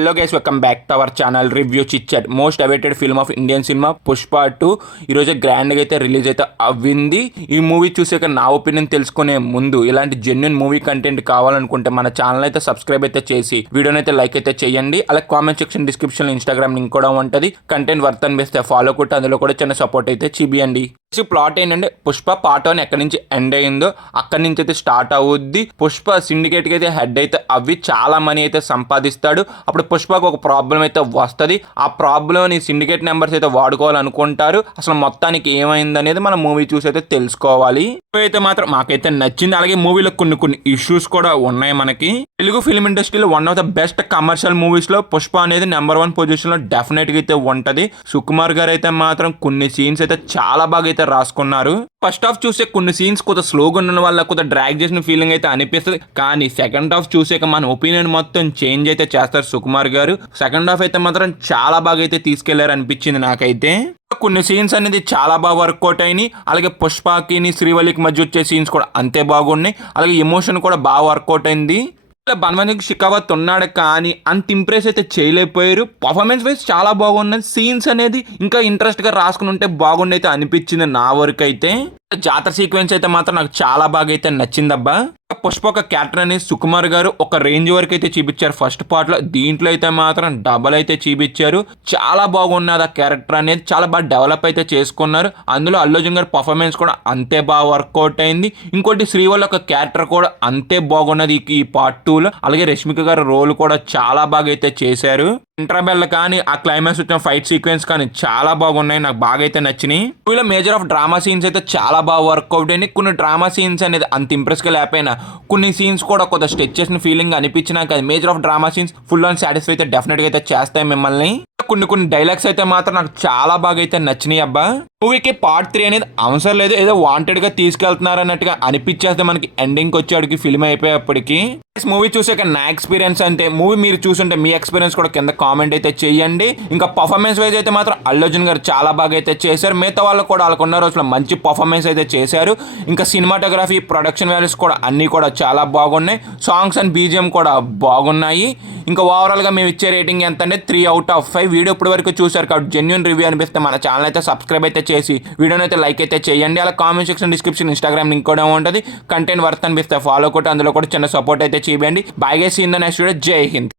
Hello guys, welcome back to our channel review chit most awaited film of Indian cinema Pushpa 2 ఈరోజు గ్రాండ్గా అయితే release అయితే అవ్వింది. ఈ movie చూసాక నా ఒపీనియన్ తెలుసుకునే ముందు ఇలాంటి జెన్యున్ మూవీ కంటెంట్ కావాలనుకుంటే మన ఛానల్ అయితే సబ్స్క్రైబ్ అయితే చేసి వీడియోని అయితే లైక్ అయితే చేయండి. అలాగే కామెంట్ సెక్షన్ డిస్క్రిప్షన్లో ఇన్స్టాగ్రామ్ లింక్ కూడా ఉంటుంది. కంటెంట్ వర్త్ అనిపిస్తే ఫాలో కొట్టి అందులో కూడా చిన్న సపోర్ట్ అయితే చూపియండి. ప్లాట్ ఏంటంటే పుష్ప పార్ట్ 1 ఎక్కడి నుంచి ఎండ్ అయిందో అక్కడి నుంచి అయితే స్టార్ట్ అవుద్ది. పుష్ప సిండికేట్కి అయితే హెడ్ అయితే అవి చాలా మనీ అయితే సంపాదిస్తాడు. అప్పుడు పుష్పకు ఒక ప్రాబ్లం అయితే వస్తుంది. ఆ ప్రాబ్లమ్ని సిండికేట్ నెంబర్స్ అయితే వాడుకోవాలనుకుంటారు. అసలు మొత్తానికి ఏమైంది అనేది మనం మూవీ చూసి అయితే తెలుసుకోవాలి. మూవీ అయితే మాత్రం మాకైతే నచ్చింది. అలాగే మూవీలో కొన్ని ఇష్యూస్ కూడా ఉన్నాయి. మనకి తెలుగు ఫిల్మ్ ఇండస్ట్రీలో one of the best commercial movies లో పుష్ప అనేది నెంబర్ 1 పొజిషన్ లో డెఫినెట్ గా అయితే ఉంటది. సుకుమార్ గారు అయితే మాత్రం కొన్ని సీన్స్ అయితే చాలా బాగా అయితే రాసుకున్నారు. ఫస్ట్ హాఫ్ చూసే కొన్ని సీన్స్ కొంత స్లోగా ఉన్న వల్ల కొంత డ్రాగ్ చేసిన ఫీలింగ్ అయితే అనిపిస్తుంది. కానీ సెకండ్ హాఫ్ చూసాక మన ఒపీనియన్ మొత్తం చేంజ్ అయితే చేస్తారు సుకుమార్ గారు. సెకండ్ హాఫ్ అయితే మాత్రం చాలా బాగా అయితే తీసుకెళ్లారు అనిపించింది నాకైతే. కొన్ని సీన్స్ అనేది చాలా బాగా వర్కౌట్ అయినాయి. అలాగే పుష్పకి శ్రీవల్లికి మధ్య వచ్చే సీన్స్ కూడా అంతే బాగున్నాయి. అలాగే ఎమోషన్ కూడా బాగా వర్కౌట్ అయింది. బన్వంత్ షికావత్ ఉన్నాడు కానీ అంత ఇంప్రెస్ అయితే చేయలేకపోయారు. పర్ఫార్మెన్స్ వైజ్ చాలా బాగున్నది. సీన్స్ అనేది ఇంకా ఇంట్రెస్ట్ గా రాసుకుని ఉంటే బాగుండి అయితే అనిపించింది నా వరకు అయితే. జాతర సీక్వెన్స్ అయితే మాత్రం నాకు చాలా బాగా అయితే నచ్చిందబ్బా. పుష్ప ఒక క్యారెక్టర్ అనేది సుకుమార్ గారు ఒక రేంజ్ వరకు అయితే చూపించారు ఫస్ట్ పార్ట్ లో. దీంట్లో అయితే మాత్రం డబల్ అయితే చూపించారు. చాలా బాగున్నది ఆ క్యారెక్టర్ అనేది. చాలా బాగా డెవలప్ అయితే చేసుకున్నారు. అందులో అల్లు అర్జున్ గారి పర్ఫార్మెన్స్ కూడా అంతే బాగా వర్కౌట్ అయింది. ఇంకోటి శ్రీవల్లి ఒక క్యారెక్టర్ కూడా అంతే బాగున్నది ఈ పార్ట్ 2లో. అలాగే రష్మిక గారి రోల్ కూడా చాలా బాగా అయితే చేశారు. ఇంటర్వెల్ కానీ ఆ క్లైమాక్స్ వచ్చిన ఫైట్ సీక్వెన్స్ కానీ చాలా బాగున్నాయి. నాకు బాగా అయితే నచ్చినాయి. మూవీలో మేజర్ ఆఫ్ డ్రామా సీన్స్ అయితే చాలా బాగా వర్కౌట్ అయినాయి. కొన్ని డ్రామా సీన్స్ అనేది అంత ఇంప్రెస్ గా లేకపోయినా కొన్ని సీన్స్ కూడా కొంత స్టెచ్ చేసిన ఫీలింగ్ అనిపించినా కానీ major of drama scenes full on satisfy అయితే డెఫినెట్ గా అయితే చేస్తాయి మిమ్మల్ని. కొన్ని డైలాగ్స్ అయితే మాత్రం నాకు చాలా బాగా అయితే నచ్చినాయి అబ్బా. మూవీకి పార్ట్ 3 అనేది అవసరం లేదు, ఏదో వాంటెడ్ గా తీసుకెళ్తున్నారు అన్నట్టుగా అనిపించేస్తే మనకి ఎండింగ్ వచ్చేటికి ఫిల్మ్ అయిపోయేప్పటికి. మూవీ చూసాక నా ఎక్స్పీరియన్స్ అంటే మూవీ మీరు చూసుంటే మీ ఎక్స్పీరియన్స్ కూడా కింద కామెంట్ అయితే చేయండి. ఇంకా పర్ఫార్మెన్స్ వైజ్ అయితే మాత్రం అల్లు అర్జున్ గారు చాలా బాగా అయితే చేశారు. మిగతా వాళ్ళు కూడా వాళ్ళకున్న రోజుల్లో మంచి పర్ఫార్మెన్స్ అయితే చేశారు. ఇంకా సినిమాటోగ్రఫీ ప్రొడక్షన్ వాల్యూస్ కూడా అన్నీ కూడా చాలా బాగున్నాయి. సాంగ్స్ అండ్ బీజిఎం కూడా బాగున్నాయి. ఇంకా ఓవరాల్గా మేము ఇచ్చే రేటింగ్ ఎంత అంటే 3/5. వీడియో ఇప్పటి వరకు చూసారు కాబట్టి జెన్యున్ రివ్యూ అనిపిస్తే మన ఛానల్ అయితే సబ్స్క్రైబ్ అయితే చేసి వీడియోని అయితే లైక్ అయితే చేయండి. అలా comment section description Instagram link కూడా ఉంటుంది. కంటెంట్ వర్త్ అనిపిస్తే ఫాలో కొట్టి అందులో కూడా చిన్న సపోర్ట్ అయితే చేయండి. Bye guys, see in the next video. జై హింద్.